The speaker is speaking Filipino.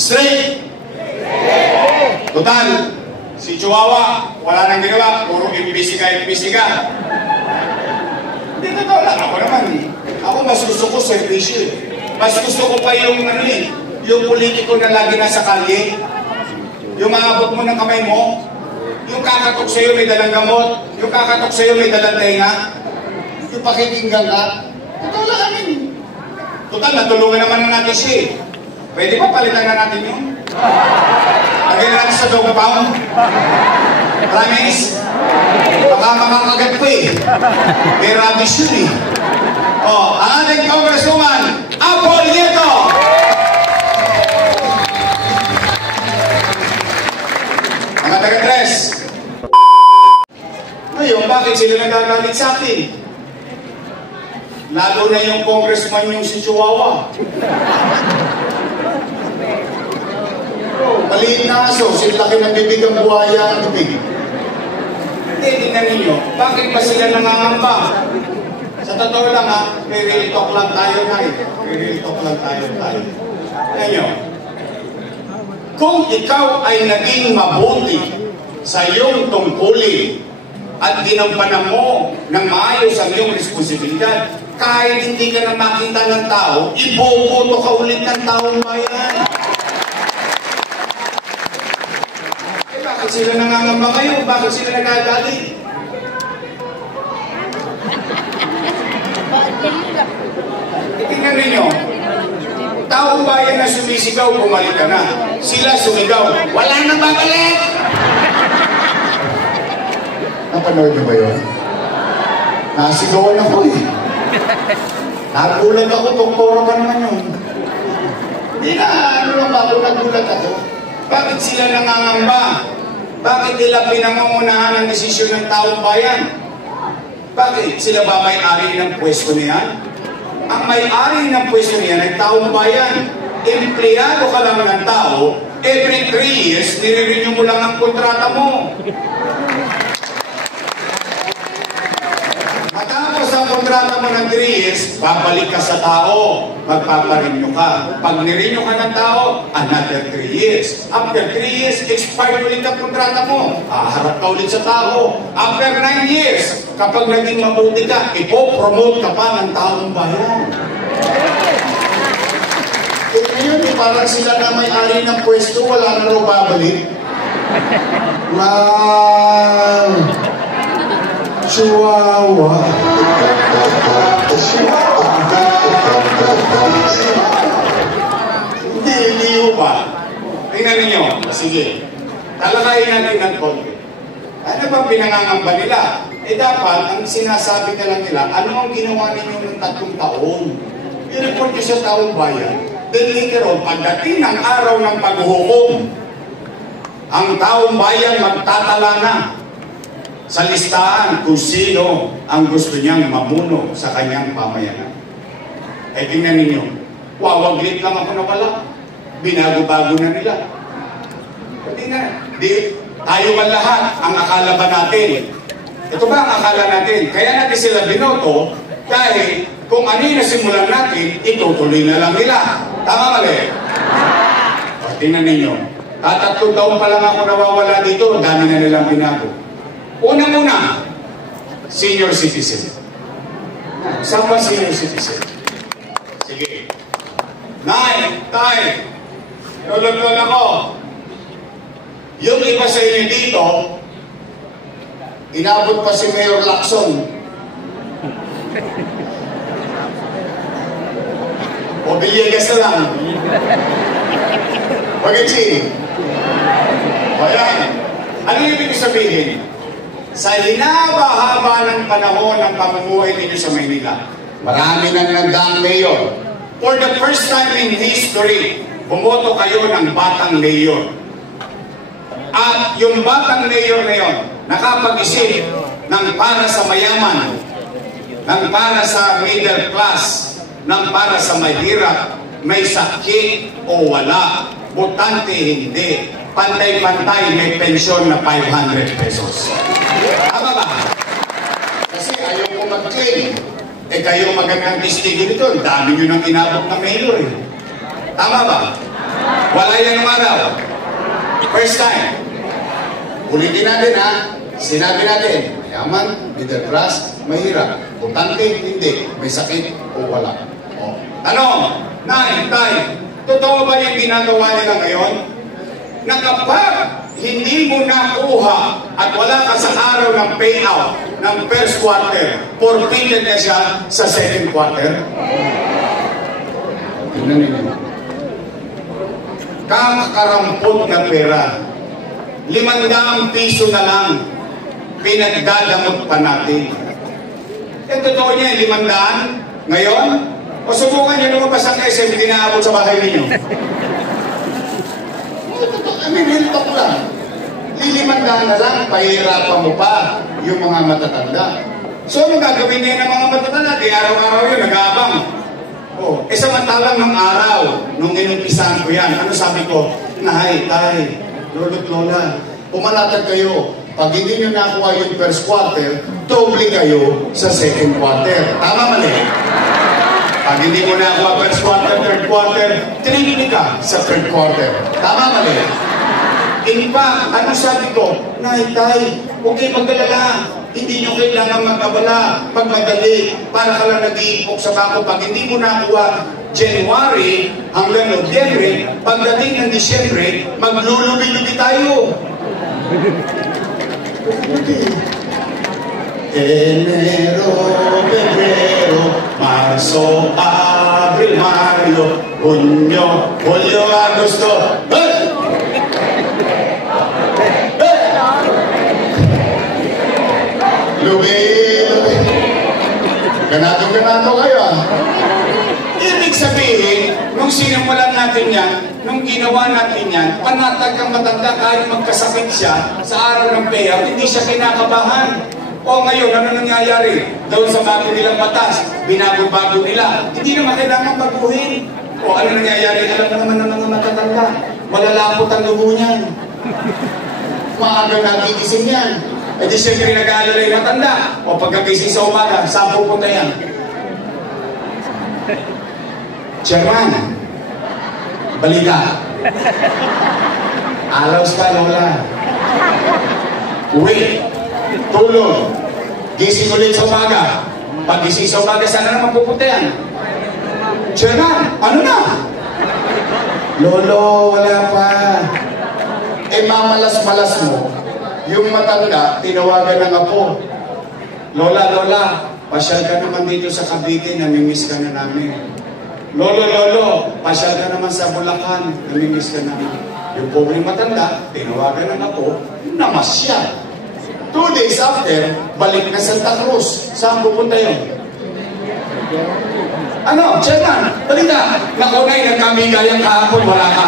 Straight! Total, si Chihuahua, wala nang ginawa, puro imbisiga. Hindi totoo lang. Ako naman eh. Ako mas gusto ko servisyo eh. Mas gusto ko pa yung yung politiko na lagi nasa kalye. Yung maabot mo ng kamay mo. Yung kakatok sa'yo may dalang gamot. Yung kakatok sa'yo may dalang tenga. Yung pakikinggan ka. Totoo lang amin. Total, natulungan naman na natin siya eh. Pwede ba palitan na natin yun? Lagay na natin sa dog pound. Promise? Baka makakagat ko eh. May rubbish yun eh. O, ang ating Congresswoman, Apple Nieto! Mga taga-tres. Ngayon, bakit sila nagagalit sa akin? Lalo na yung congressman yung si Chihuahua. Maliit na aso, sila laki ng bibig ang buhaya ang bibig. Hindi, tingnan ninyo, bakit ba sila nangangamba? Sa totoo lang ha, may real talk lang tayo na eh. May real talk lang tayo. Tingnan nyo, kung ikaw ay naging mabuti sa iyong tungkulin at ginampanan mo ng maayos ang iyong responsibilidad, kahit hindi ka na makita ng tao, iboboto ka ulit ng taong bayan. Bakit sila nangangamba kayo? Bakit sila nagagalit? Tingnan ninyo, taong bayan na sumisigaw, bumalik ka na. Sila sumigaw, wala nang babalik! Napanood niyo ba yun? Nasigawan ako eh. Nagulat ako, tuktoro ka naman yun. Hindi na, ano lang ba, nagulat ako. Bakit sila nangangamba? Bakit nila pinangungunahan ang desisyon ng taong bayan? Bakit? Sila ba may-ari ng pwesto niyan? Ang may-ari ng pwesto niyan ay taong bayan. Empleyado ka lang ng tao, every 3 years, nire-renew mo lang ang kontrata mo. Matapos ang kontrata mo ng 3 years, babalik ka sa tao, magpaparenew ka. Pag nirenew ka ng tao, another 3 years. After 3 years, expired ulit ang kontrata mo. Haharap ka ulit sa tao. After 9 years, kapag naging mabuti ka, ipopromote ka pa ng taong bayan. Eh ngayon, parang sila na may-ari ng pwesto, wala na raw babalik. Wow! Chihuahua. Hindi ba? Tingnan ninyo. Sige. Talakayin natin ng konti. Ano ba pinangangamba nila? Eh dapat, ang sinasabi ka lang nila, ano ang ginawa ninyo ng 3 taon? I-report nyo sa taong bayan. Then later on, pagdating ng araw ng paghuhukom, ang taong bayan magtatala na sa listahan kung sino ang gusto niyang mamuno sa kanyang pamayanan. Eh tingnan ninyo, wawaglit lang ako na wala. Binago-bago na nila. Tingnan, tayo man lahat ang akala ba natin? Ito ba ang akala natin? Kaya natin sila binoto dahil kung ano yung nasimulan natin, itutuloy na lang nila. Tama mali? O, tingnan ninyo, 3 taon pa lang ako nawawala dito, dami na nilang binago. Unang-una, senior citizen. Saan ba senior citizen? Sige. 9, 10. Lulot-lulot ako. Yung iba sa inyo dito, inabot pa si Mayor Lacson. O Villegas na lang. Pag-itsi. O yan. Ano yung ibig sabihin? Sa hinaba-haba ng panahon ng pamumuhay ninyo sa Maynila, marami nang nagdaang mayor. For the first time in history, bumoto kayo ng batang mayor. At yung batang mayor na yun, nakapag-isip ng para sa mayaman, ng para sa middle class, ng para sa mahirap, may sakit o wala, botante hindi, pantay-pantay may pensyon na 500 pesos. Tama ba? Kasi ayaw ko mag-claim. Eh kayo magandang testigo nito, dami nyo nang inabot na mayor eh. Tama ba? Wala yan ng araw. First time. Ulitin natin ha. Sinabi natin, mayaman, middle class, mahirap. Butante, hindi. May sakit o wala. O. Tanong, tay, totoo ba yung ginagawa nila ngayon? Na kapag hindi mo nakuha at wala ka sa araw ng payout ng first quarter, forfeited na siya sa second quarter? Tingnan ninyo. Kakarampot na pera. 500 piso na lang pinagdadamot pa natin. Eh, totoo niya, 500? Ngayon? O subukan niyo lumabas ang SM, hindi naabot sa bahay ninyo. Real talk lang. 500 na lang, pahirapan mo pa yung mga matatanda. So, ano gagawin ngayon ng mga matatanda? Di araw-araw yun, nag-aabang. Oh, samantalang nung araw, nung inumpisahan ko yan, ano sabi ko? Nahay, tay, lolo't lola, pumalatag kayo. Pag hindi nyo nakuha yung first quarter, doble kayo sa second quarter. Tama mali? Pag hindi mo nakuha first quarter, third quarter, triple ka sa third quarter. Tama mali? In fact, ano sabi ko? Nay, tay, huwag kayo magdalala. Hindi nyo kailangan mag-abala pag madali para ka lang nag-iipok sa bako. Pag hindi mo nakuha January hanggang Nobyembre, pagdating ng Disyembre, maglulubi-lubi tayo. Enero, Febrero, Marso, Abril, Mayo, Junio, Julio, Agosto. Hey! Lubi. Ganado kayo ah. Ibig sabihin, nung sinimulan natin yan, nung ginawa natin yan, panatag ang matanda kahit magkasakit siya sa araw ng payout, hindi siya kinakabahan. O ngayon, ano nangyayari? Doon sa bago nilang batas, binago-bago nila. Hindi naman kailangan baguhin. O ano nangyayari? Alam mo naman ng mga matatanda, malalapot ang lubo niyan. Maaga nagigising yan. E di siyempre nag-aalala yung matanda. O pagkagising sa umaga, saan pupunta yan? Chairman, balita. Alaws ka, lola. Uwi. Tulog. Gising ulit sa umaga. Pag gising sa umaga, saan na naman pupunta yan? Chairman, ano na? Lolo, wala pa. Eh, mamalas-malas mo. Yung matanda, tinawagan ng apo. Lola, pasyal ka naman dito sa Cavite, namimiss ka na namin. Lolo, pasyal ka naman sa Bulacan, namimiss ka namin. Yung pobreng matanda, tinawagan ng apo, namasyal. 2 days after, balik na Santa Cruz. Saan pupunta yun? Ano, Chairman, balita. Nakunay, nagkamigayang kahapon, wala ka.